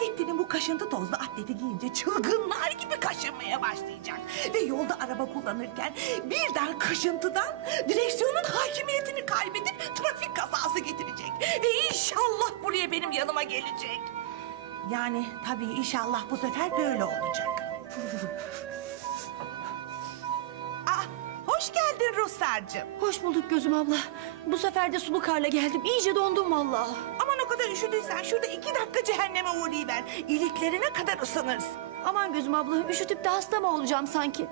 Saadettin'in bu kaşıntı tozlu atleti giyince çılgınlar gibi kaşınmaya başlayacak. Ve yolda araba kullanırken birden kaşıntıdan direksiyonun hakimiyetini kaybedip trafik kazası getirecek. Ve inşallah buraya benim yanıma gelecek. Yani tabii inşallah bu sefer böyle olacak. ah, hoş geldin Ruslarcığım. Hoş bulduk gözüm abla. Bu sefer de sulu karla geldim. İyice dondum vallahi. Üşüdüysen şurada iki dakika cehenneme uğrayıver. İliklerine kadar ısınırsın. Aman gözüm abla üşütüp de hasta mı olacağım sanki?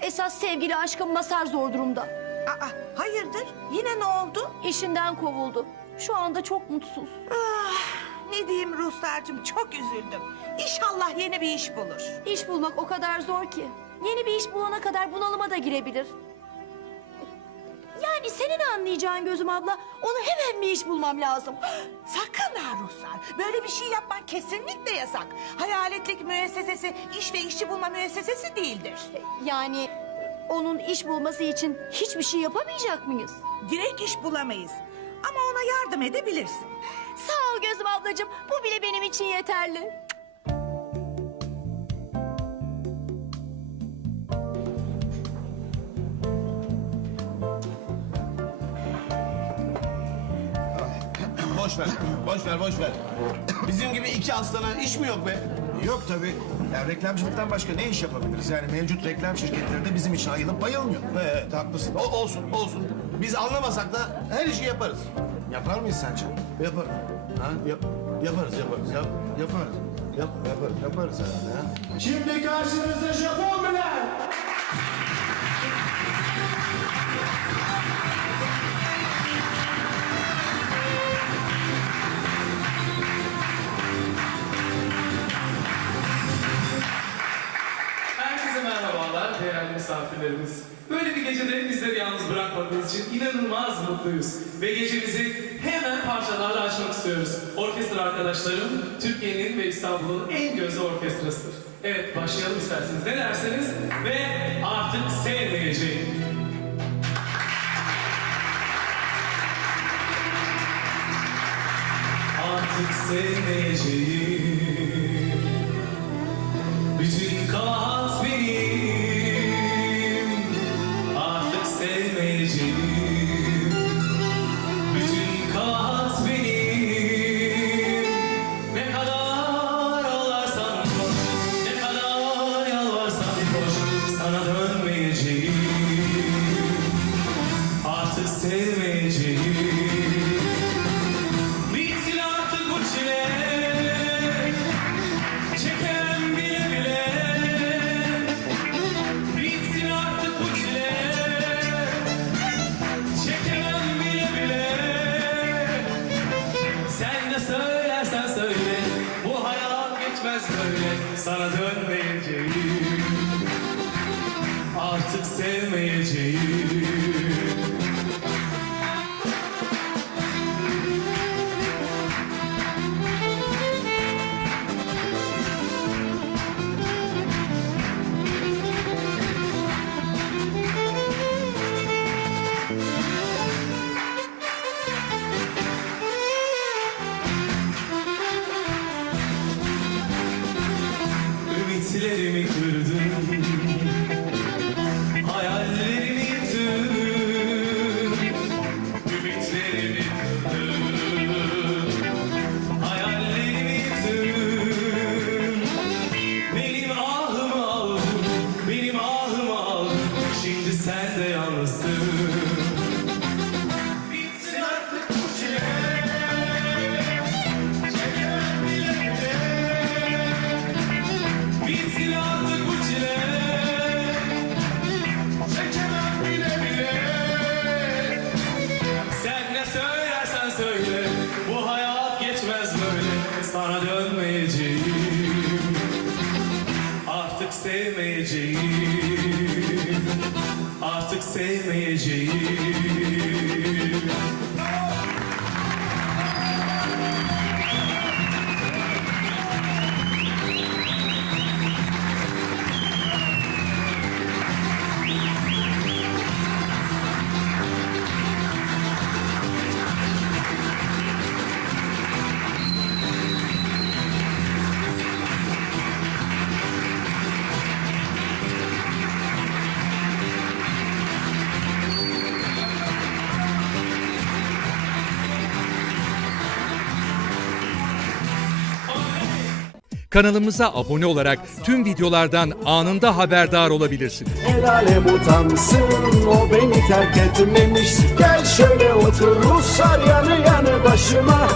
Esas sevgili aşkım Masar zor durumda. Aa, hayırdır? Yine ne oldu? İşinden kovuldu. Şu anda çok mutsuz. Ah, ne diyeyim Ruslarcığım çok üzüldüm. İnşallah yeni bir iş bulur. İş bulmak o kadar zor ki. Yeni bir iş bulana kadar bunalıma da girebilir. Yani senin anlayacağın gözüm abla, onu hemen bir iş bulmam lazım. Sakın ha Ruslar. Böyle bir şey yapmak kesinlikle yasak. Hayaletlik müessesesi iş ve işçi bulma müessesesi değildir. Yani onun iş bulması için hiçbir şey yapamayacak mıyız? Direkt iş bulamayız. Ama ona yardım edebilirsin. Sağ ol gözüm ablacığım, bu bile benim için yeterli. Boş ver, boş ver, boş ver. Bizim gibi iki aslana iş mi yok be? Yok tabii. Ya reklamcılıktan başka ne iş yapabiliriz? Yani mevcut reklam şirketleri de bizim için ayılıp bayılmıyor. Evet, haklısın. O, olsun, olsun. Biz anlamasak da her işi yaparız. Yapar mıyız sence? Yaparız. Ha? Yap, yaparız, yaparız. Yap, Yaparız. yap, yaparız, yaparız herhalde ha. Şimdi karşınızda Japon Bülent. Değerli misafirlerimiz. Böyle bir gecede bizleri yalnız bırakmadığınız için inanılmaz mutluyuz. Ve gecemizi hemen parçalarla açmak istiyoruz. Orkestra arkadaşlarım Türkiye'nin ve İstanbul'un en gözde orkestrasıdır. Evet başlayalım isterseniz. Ne derseniz ve artık sevmeyeceğim. Artık sevmeyeceğim bütün kabahat Artık sevmeyeceğim Artık Kanalımıza abone olarak tüm videolardan anında haberdar olabilirsiniz. El alem utansın o beni terk etmemiş Gel şöyle otur Ruslar yanı yanı başıma